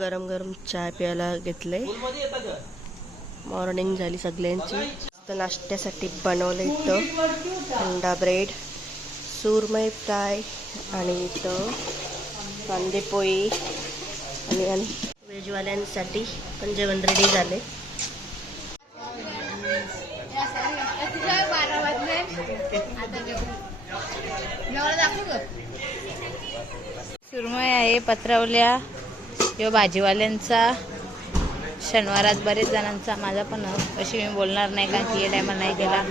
गरम गरम चाय प्यायला घेतले. मॉर्निंग झाली सगळ्यांची. नाश्त्यासाठी बनवलं इथं अंडा ब्रेड, सुरमई फ्राय आणि इथं कांदे पोळी आणि व्हेजवाल्यांसाठी पण जेवण रेडी झाले. सुरमई आहे पत्रावल्या. यो भाजीवाल्यांचा शनिवारात बरेच जणांचा, माझा पण अशी मी बोलणार नाही कारण की या टायमाला नाही केला.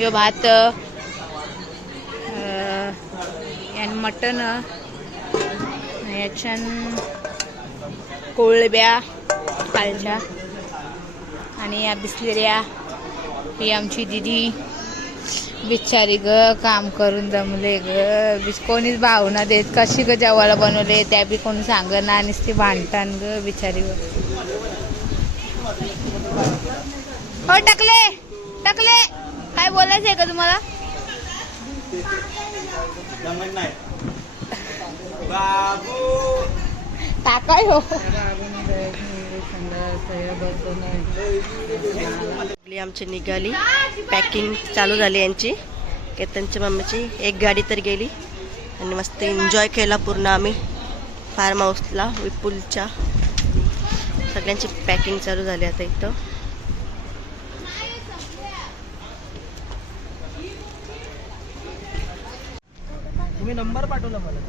यो भात आणि मटण याच्यान कोळब्या कालच्या आणि या बिसलेल्या. ही आमची दिदी बिचारी ग, काम करून दमले ग. कोणीच भावना देत कशी ग जेवायला बनवले त्या बी कोणी सांग ना, नुसती भांडतान ग बिचारी ग. हो टाकले टाकले, काय बोलायचं आहे का तुम्हाला? टाकाय हो. आमची निघाली, पॅकिंग चालू झाली यांची. केतनच्या मम्मीची एक गाडी तर गेली आणि मस्त एन्जॉय केला पूर्ण आम्ही फार्म हाऊसला विपुलच्या. सगळ्यांची पॅकिंग चालू झाली आता इथं. तुम्ही नंबर पाठवला मला.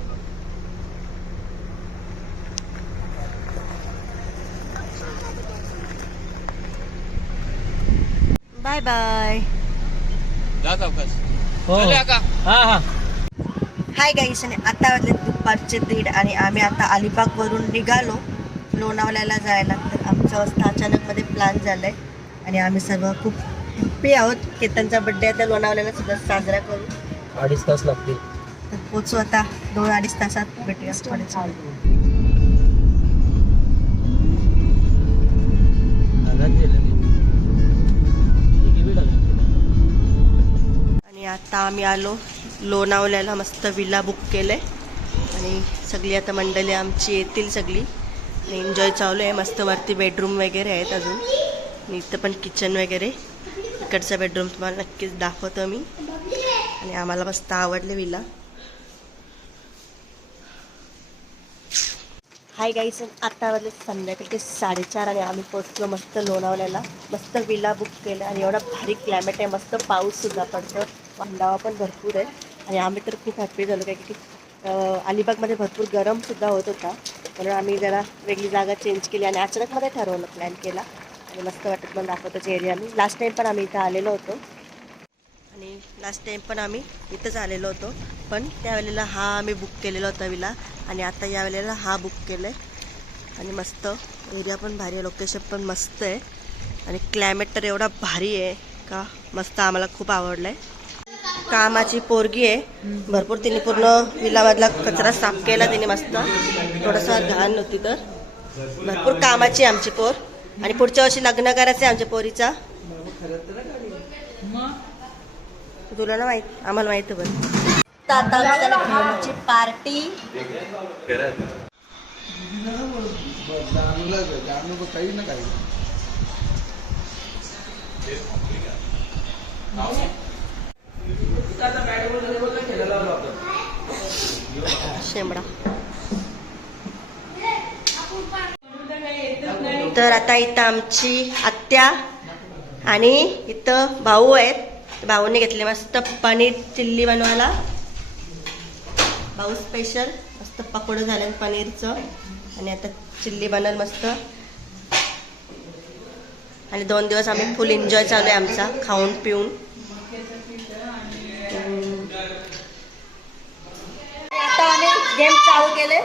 Bye bye. हाय गाईस, आणि आता वाजले दुपारचे 1:30 आणि आम्ही आता अलिबाग वरून निघालो लोणावळ्याला जायला. तर आमचं वाजता अचानक मध्ये प्लॅन झालाय आणि आम्ही सर्व खूप हॅप्पी आहोत. केतनचा बर्थडे आता लोणावळ्याला सुद्धा साजरा करू. 2.5 तास लागतील. तर पोचू आता 2-2.5 तासात भेटूया. आणि आता आम्ही आलो लोणावळ्याला. मस्त विला बुक केलंय आणि सगळी आता मंडळी आमची येतील सगळी. एन्जॉय चालू आहे. मस्त वरती बेडरूम वगैरे आहेत अजून, आणि इथं पण किचन वगैरे. इकडचा बेडरूम तुम्हाला नक्कीच दाखवतो मी. आणि आम्हाला मस्त आवडले विला. हाय गाईस, आता वाजले संध्याकाळचे 4:30 आणि आम्ही पोहोचलो मस्त लोणावळ्याला. मस्त विला बुक केला आणि एवढा भारी क्लायमेट आहे. मस्त पाऊस सुद्धा पडतो, थंडावा पण भरपूर आहे. आणि आम्ही तर खूप हॅप्पी झालो काय की अलिबागमध्ये भरपूर गरम सुद्धा होत होता, म्हणून आम्ही जरा वेगळी जागा चेंज केली आणि अचानकमध्ये ठरवलं, प्लॅन केला. आणि मस्त वाटत पण दाखवतोच एरिया. आम्ही लास्ट टाईम पण आम्ही इथं आलेलो होतो आणि लास्ट टाईम पण आम्ही इथंच आलेलो होतो, पण त्यावेळेला हा आम्ही बुक केलेला होता विला. आणि आता यावेळेला हा बुक केलं आहे. आणि मस्त एरिया पण भारी आहे, लोकेशन पण मस्त आहे आणि क्लायमेट तर एवढा भारी आहे का मस्त. आम्हाला खूप आवडलं आहे. कामाची पोरगी आहे भरपूर, तिने पूर्ण विलामधला कचरा साफ केला तिने मस्त. थोडासा घाण होती तर भरपूर कामाची आमची पोर. आणि पुढच्या वर्षी लग्न करायचं आहे आमच्या पोरीचा. तुला ना माहित, आम्हाला माहित आहे बरं. आता पार्टी शेंबडा. तर आता इथं आमची आत्या आणि इथं भाऊ आहेत. भाऊने घेतले मस्त पनीर चिल्ली बनवायला. भाऊ स्पेशल मस्त पकोडं झालं पनीरचं आणि आता चिल्ली बनल मस्त. आणि 2 दिवस आम्ही फुल एन्जॉय चालू आहे आमचा, खाऊन पिऊन. आता आम्ही गेम चालू केले.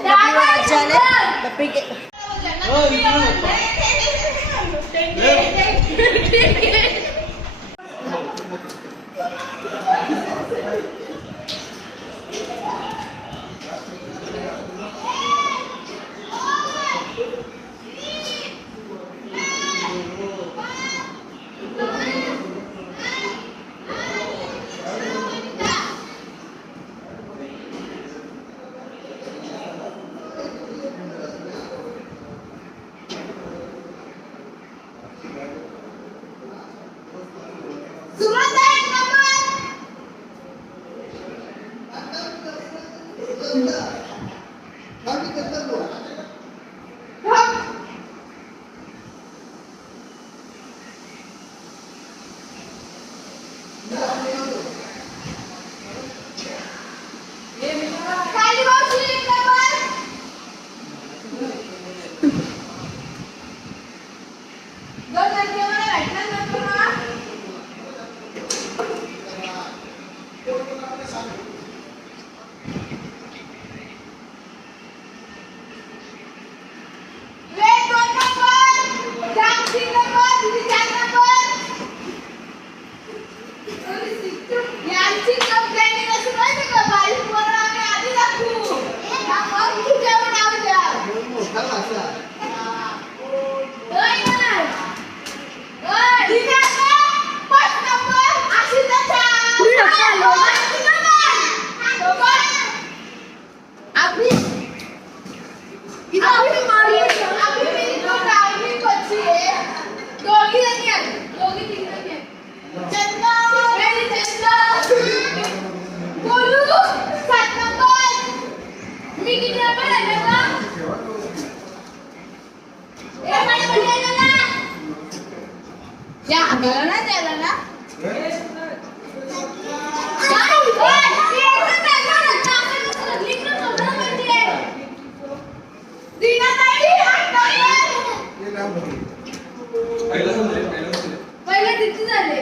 या अंगाला नाही द्यायला ना पहिला किती झाले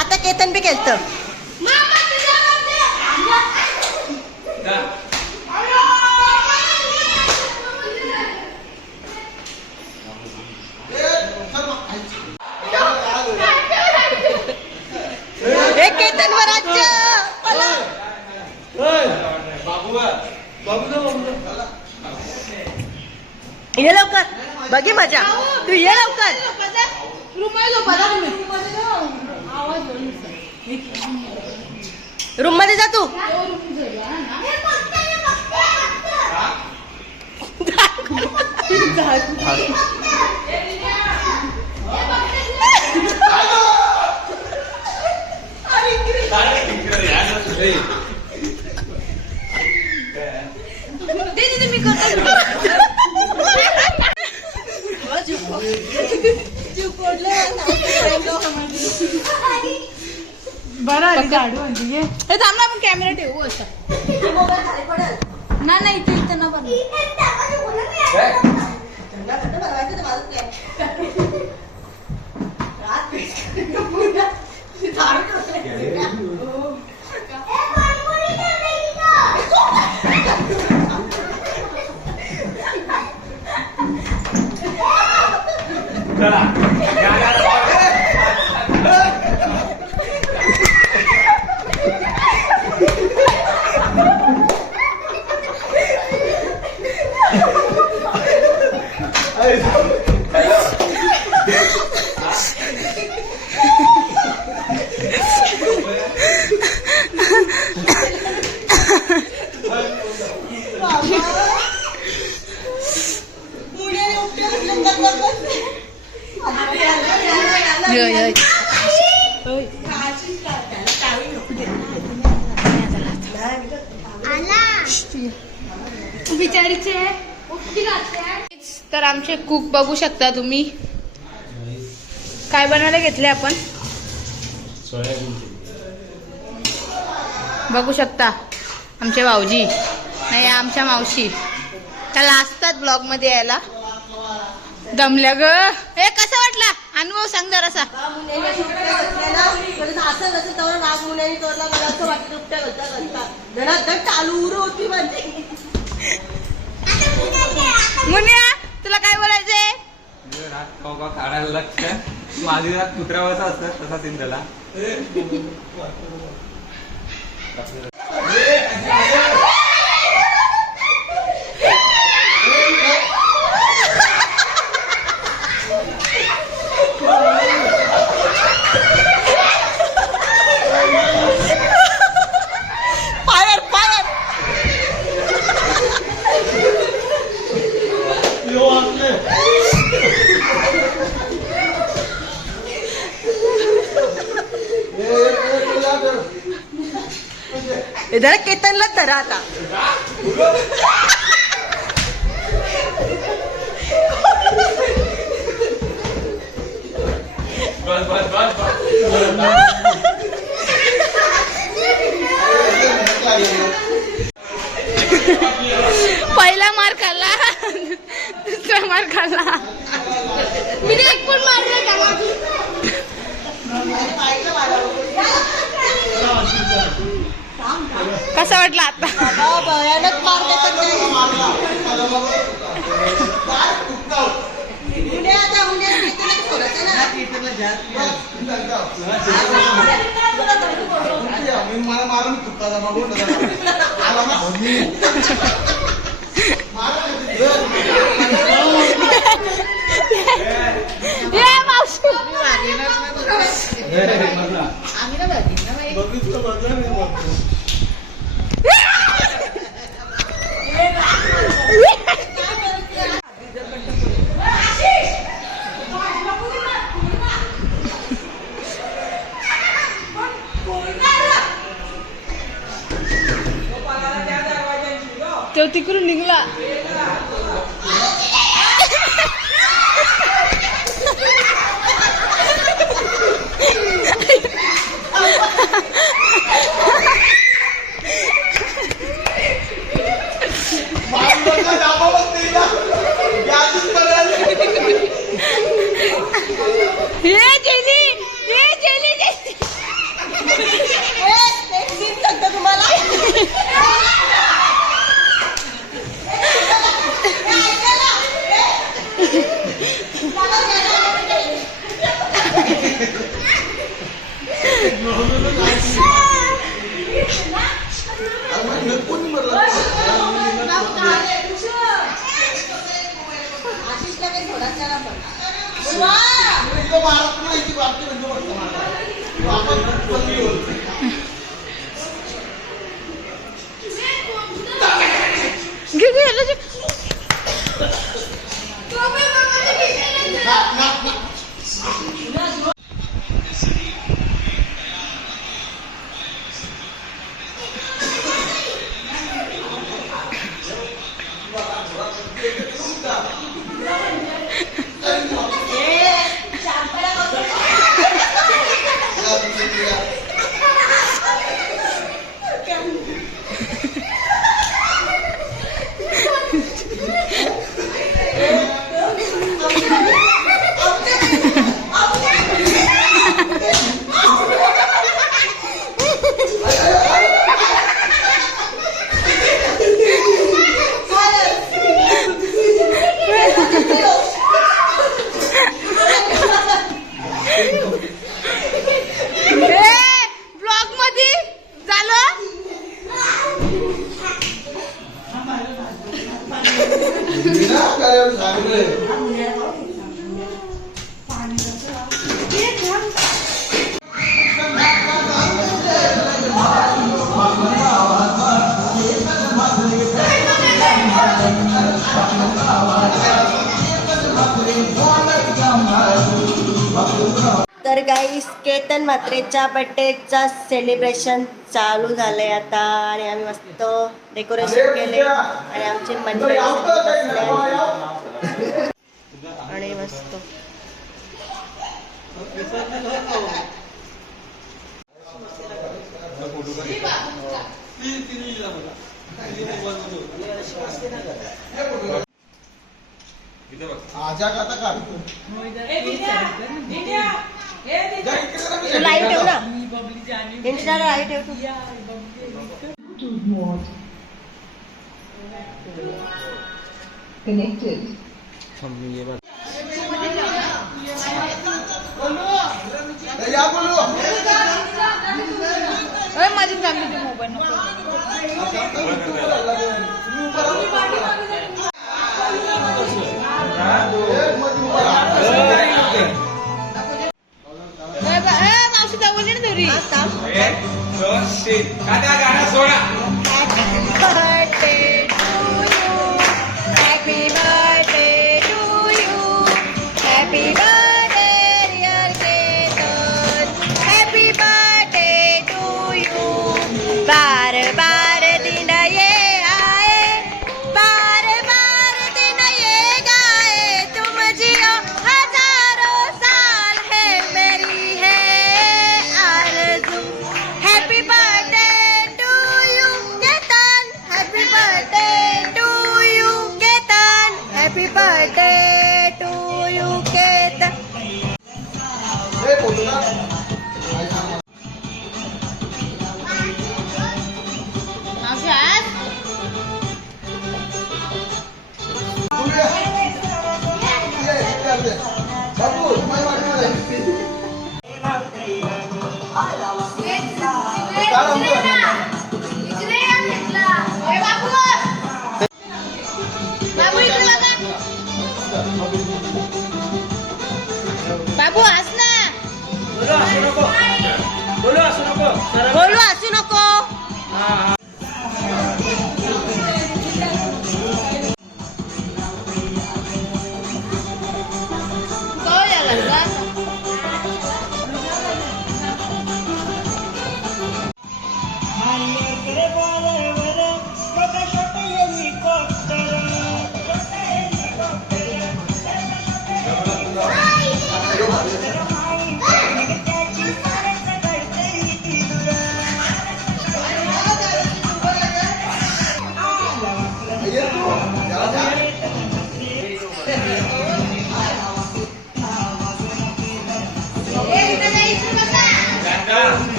आता केतन बी केलत केतन वराज्य ये लवकर बघी मजा तू ये लवकर रूम मध्ये जा तू बरं गाडू म्हणजे थांबला आपण कॅमेरा ठेवू असं ना नाही इथे इथं ना तर आमचे कुक बघू शकता तुम्ही काय बनवायला घेतले आपण बघू शकता आमचे भाऊजी नाही आमच्या मावशी त्याला असतात ब्लॉग मध्ये यायला दमल्या ग हे कसा वाटला अनुभव सांग जरासा मुनिया तुला काय बोलायचंय काढायला लागतं माझी रात कुत्र्यावरचा असतं तसा सीन त्याला इधर केतनला धरा आता पहिला मार खाल्ला दुसरा मार खाल्ला मी एक पण मारला कसा वाटला आता भयानक मार देतात तो तिकडून निघला. तर गाईस केतन म्हात्रेच्या बर्थडेचा सेलिब्रेशन चालू झालंय आता आणि आम्ही मस्त डेकोरेशन केले आणि आमची मंडळी आणि मस्त लाईट ठेव ना इंस्टा लाईट ठेव माझी फॅमिली मोबाईल नको मावशी दावली ना तरी गाणं सोडा. Happy birthday to you. Happy birthday, dear Ketan. Happy birthday to you. बार बार दिन ये आए, बार बार दिन ये गाए, तुम जियो हजारों साल है मेरी है आरज़ू. Happy birthday to you.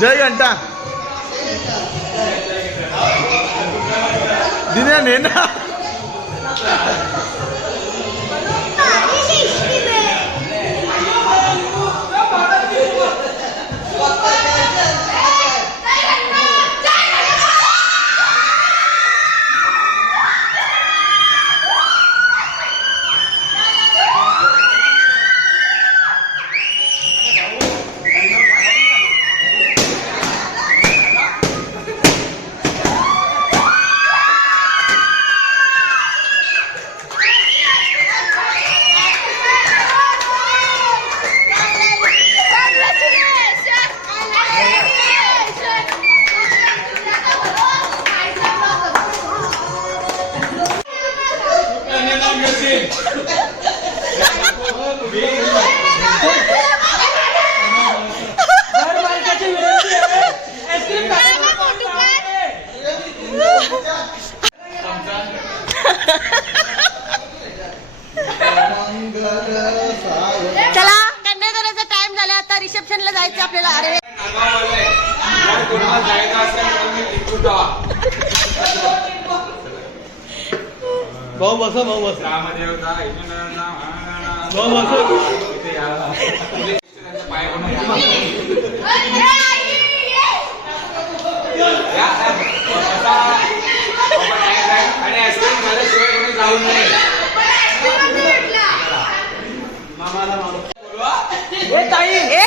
जय घंटा दिन्या ने ना चला कन्यादानाचा टाइम झाला आता रिसेप्शनला जायचं आपल्याला. अरे भाऊ बस भाऊ बस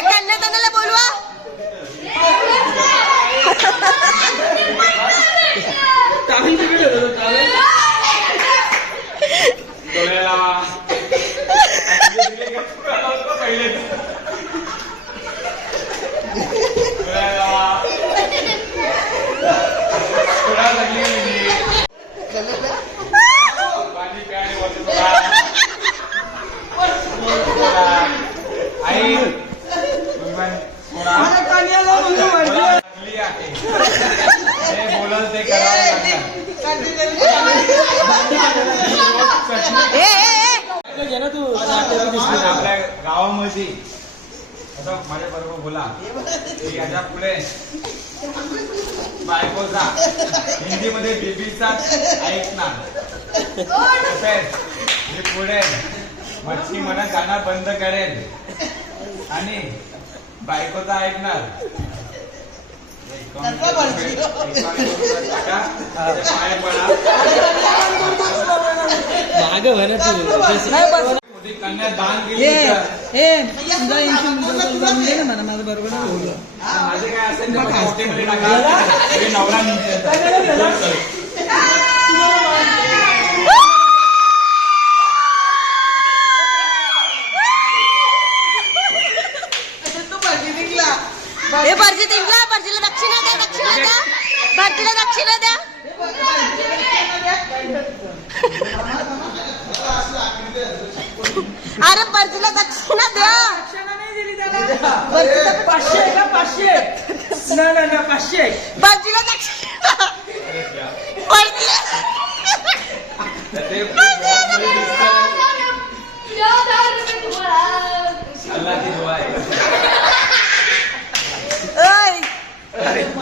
कन्यादानाला बोलवा. आपल्या गावामध्ये असं माझ्या बरोबर बोला की याच्या पुढे बायकोचा हिंदीमध्ये बेबीचा ऐकणार तसेच मी पुढे मच्छी म्हणत गाणं बंद करेल आणि बायकोचा ऐकणार. कन्या दान केली माझे काय असेल हॉटेलमध्ये टाका नवरा भटजी जिंकला. भटजीला दक्षिणा द्या, दक्षिणा द्या, भटजीला दक्षिणा द्या. अरे भटजीला दक्षिणा द्या. 500 का 500? नाही 500. भटजीला दक्षिणा. भटजी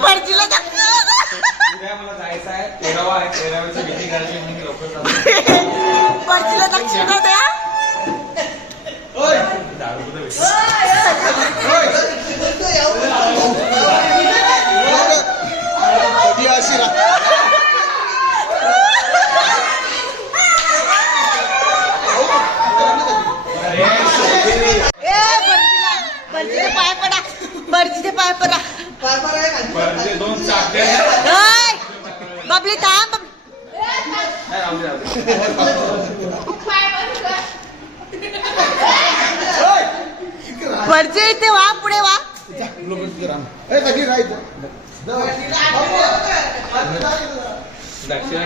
भटजीला दक्षिणा. मला जायचं आहे. 13वा आहे. 13व्याची भीती करायची म्हणून लवकर भटजीला दक्षिणा द्या. भटजीचे पाय पडा. भटजीचे पाय पडा. दोन चाकड्या बबली थांब. भटजी इथे वा, पुढे वा. दक्षिणा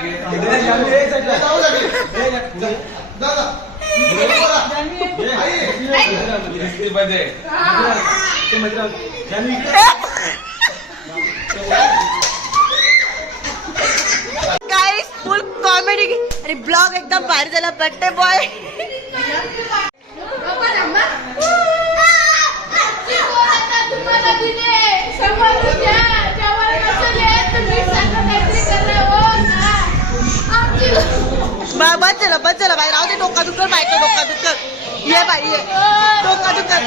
गाइस फुल कॉमेडी आणि ब्लॉग एकदम भारी झाला. बर्थडे बॉय बस चला बाई. राहू दे. डोका दुखर बायका, डोका दुखर. ये बाई ये डोका दुखर.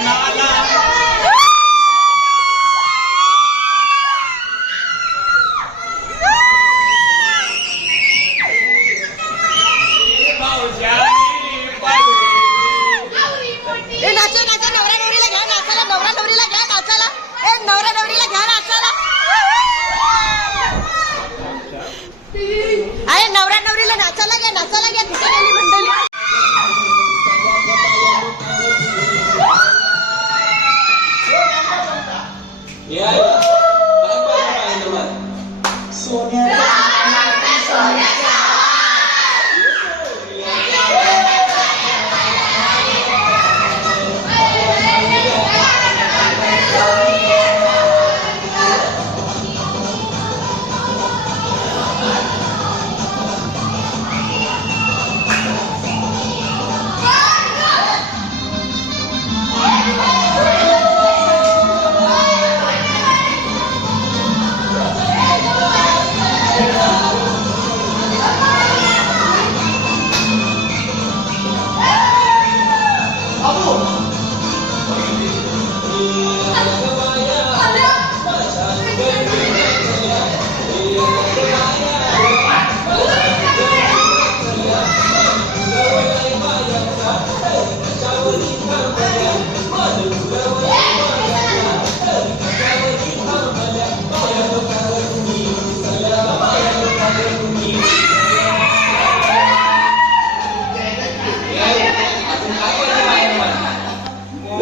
नाचा नाचा. नवरा नवरीला घ्या नाचाला. नवरा नवरीला घ्या नाचाला. नवरा नवरीला घ्या नाचाला. अरे नवरा नवरीला नाचायला घ्या, नाचायला घ्या. तिथे गेली मंडळी.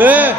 ए